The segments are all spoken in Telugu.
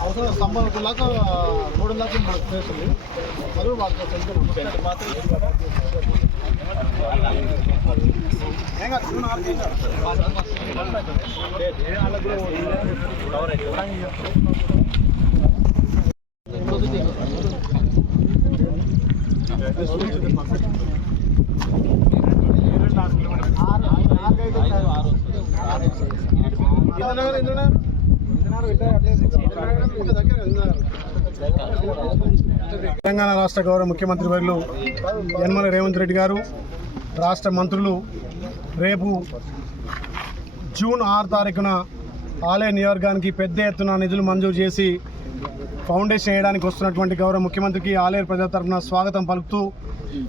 అవసరం స్తంభం లాగా మూడు లాగా మనకు ఉంది అది వాళ్ళకి తెలుసు ఇంద్రనగర్ తెలంగాణ రాష్ట్ర గౌరవ ముఖ్యమంత్రి వర్యులు యనమల రేవంత్ రెడ్డి గారు రాష్ట్ర మంత్రులు రేపు జూన్ ఆరు తారీఖున ఆలయ నియోజకానికి పెద్ద ఎత్తున నిధులు మంజూరు చేసి ఫౌండేషన్ వేయడానికి వస్తున్నటువంటి గౌరవ ముఖ్యమంత్రికి ఆలయ ప్రజల తరఫున స్వాగతం పలుకుతూ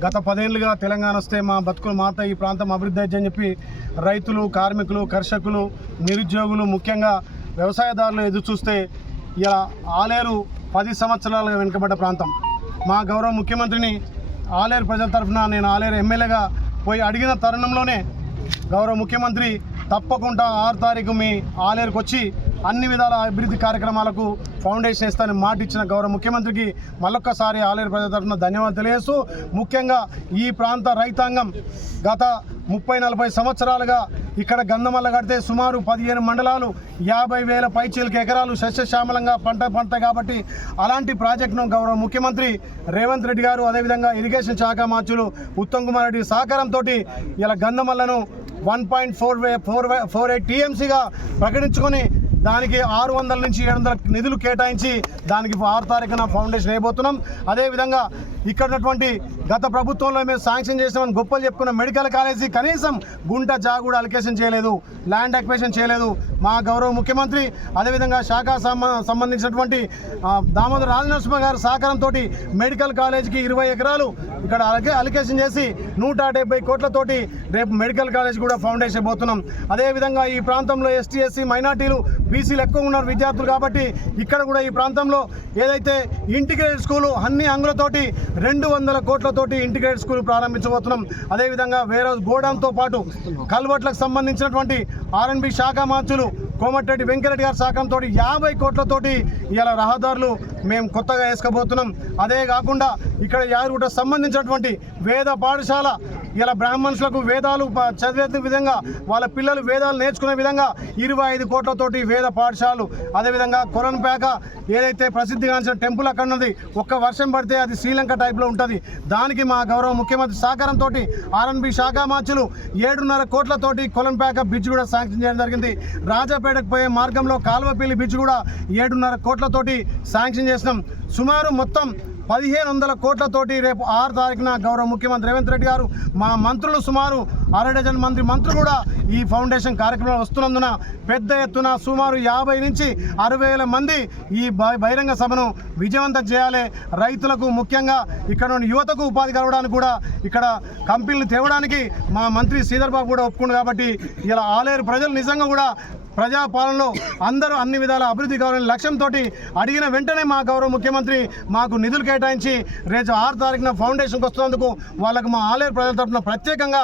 గత పదేళ్ళుగా తెలంగాణ వస్తే మా బతుకులు మాత ఈ ప్రాంతం అభివృద్ధి అని చెప్పి రైతులు కార్మికులు కర్షకులు నిరుద్యోగులు ముఖ్యంగా వ్యవసాయదారులు ఎదురు చూస్తే ఇలా ఆలేరు పది సంవత్సరాలుగా వెనుకబడ్డ ప్రాంతం. మా గౌరవ ముఖ్యమంత్రిని ఆలేరు ప్రజల తరఫున నేను ఆలేరు ఎమ్మెల్యేగా పోయి అడిగిన తరుణంలోనే గౌరవ ముఖ్యమంత్రి తప్పకుండా ఆరు తారీఖు మీ ఆలేరుకు వచ్చి అన్ని విధాల అభివృద్ధి కార్యక్రమాలకు ఫౌండేషన్ ఇస్తానని మాట ఇచ్చిన గౌరవ ముఖ్యమంత్రికి మళ్ళొక్కసారి ఆలేరు ప్రజల తరఫున ధన్యవాదాలు తెలియజేస్తూ ముఖ్యంగా ఈ ప్రాంత రైతాంగం గత ముప్పై నలభై సంవత్సరాలుగా ఇక్కడ గంధమల్ల కడితే సుమారు పదిహేను మండలాలు యాభై వేల పైచీలకి ఎకరాలు సస్యశ్యామలంగా పంట పంట కాబట్టి అలాంటి ప్రాజెక్టును గౌరవ ముఖ్యమంత్రి రేవంత్ రెడ్డి గారు అదేవిధంగా ఇరిగేషన్ శాఖ మార్చులు ఉత్తమ్ కుమార్ రెడ్డి సహకారంతో ఇలా గంధమల్లను one point four four four eight టీఎంసీగా ప్రకటించుకొని దానికి ఆరు వందల నుంచి ఏడు వందల నిధులు కేటాయించి దానికి ఆరు తారీఖున ఫౌండేషన్ వేయబోతున్నాం. అదేవిధంగా ఇక్కడ ఉన్నటువంటి గత ప్రభుత్వంలో మేము శాంక్షన్ చేసామని గొప్పలు చెప్పుకున్న మెడికల్ కాలేజీ కనీసం గుంట జాగూడ అలికేషన్ చేయలేదు. ల్యాండ్ అక్వేషన్ చేయలేదు. మా గౌరవ ముఖ్యమంత్రి అదేవిధంగా శాఖ సంబంధించినటువంటి దామోదర్ దామోదర రాజనరసింహ గారి సహకారంతో మెడికల్ కాలేజీకి ఇరవై ఎకరాలు ఇక్కడ అలికేషన్ చేసి నూట డెబ్బై కోట్లతోటి రేపు మెడికల్ కాలేజ్ కూడా ఫౌండేషన్ పోతున్నాం అదేవిధంగా ఈ ప్రాంతంలో ఎస్టీ ఎస్సీ మైనార్టీలు బీసీలు ఎక్కువ ఉన్నారు విద్యార్థులు కాబట్టి ఇక్కడ కూడా ఈ ప్రాంతంలో ఏదైతే ఇంటిగ్రేటెడ్ స్కూలు అన్ని అంగులతోటి రెండు వందల కోట్లతోటి ఇంటిగ్రేటెడ్ స్కూల్ ప్రారంభించబోతున్నాం. అదేవిధంగా వేరే గోడౌన్తో పాటు కల్వర్ట్లకు సంబంధించినటువంటి ఆర్ఎన్బి శాఖ మార్చులు కోమటిరెడ్డి వెంకరెడ్డి గారి సహకారంతో యాభై కోట్లతోటి ఇలా రహదారులు మేము కొత్తగా వేసుకోబోతున్నాం. అదే కాకుండా ఇక్కడ యాదగిరిగుట్ట సంబంధించినటువంటి వేద పాఠశాల ఇలా బ్రాహ్మణులకు వేదాలు చదివే విధంగా వాళ్ళ పిల్లలు వేదాలు నేర్చుకునే విధంగా ఇరవై ఐదు కోట్లతోటి వేద పాఠశాలలు అదేవిధంగా కొరన్పేక ఏదైతే ప్రసిద్ధిగాంచిన టెంపుల్ అక్కడ ఉన్నది ఒక్క వర్షం పడితే అది శ్రీలంక టైప్లో ఉంటుంది. దానికి మా గౌరవ ముఖ్యమంత్రి సహకారంతో ఆర్ఎన్బి శాఖ మార్చులు ఏడున్నర కోట్లతోటి కొలంపేక బ్రిడ్జ్ కూడా శాంక్షన్ చేయడం జరిగింది. రాజాపేటకు పోయే మార్గంలో కాల్వపల్లి బ్రిడ్జ్ కూడా ఏడున్నర కోట్ల కోట్లతోటి శాంక్షన్ చేసినాం. సుమారు మొత్తం పదిహేను వందల కోట్లతోటి రేపు ఆరు తారీఖున గౌరవ ముఖ్యమంత్రి రేవంత్ రెడ్డి గారు మా మంత్రులు సుమారు అర డజన్ మంది మంత్రులు కూడా ఈ ఫౌండేషన్ కార్యక్రమంలో వస్తున్నందున పెద్ద ఎత్తున సుమారు యాభై నుంచి అరవై వేల మంది ఈ బహిరంగ సభను విజయవంతం చేయాలి. రైతులకు ముఖ్యంగా ఇక్కడ ఉన్న యువతకు ఉపాధి కలవడానికి కూడా ఇక్కడ కంపెనీలు తేవడానికి మా మంత్రి శ్రీధర్ బాబు కూడా ఒప్పుకున్నారు కాబట్టి ఇలా ఆలేరు ప్రజలు నిజంగా కూడా ప్రజాపాలనలో అందరూ అన్ని విధాల అభివృద్ధి కావాలని లక్ష్యంతో అడిగిన వెంటనే మా గౌరవ ముఖ్యమంత్రి మాకు నిధులు కేటాయించి రేపు ఆరు తారీఖున ఫౌండేషన్కి వస్తున్నందుకు వాళ్ళకు మా ఆలేరు ప్రజల తరఫున ప్రత్యేకంగా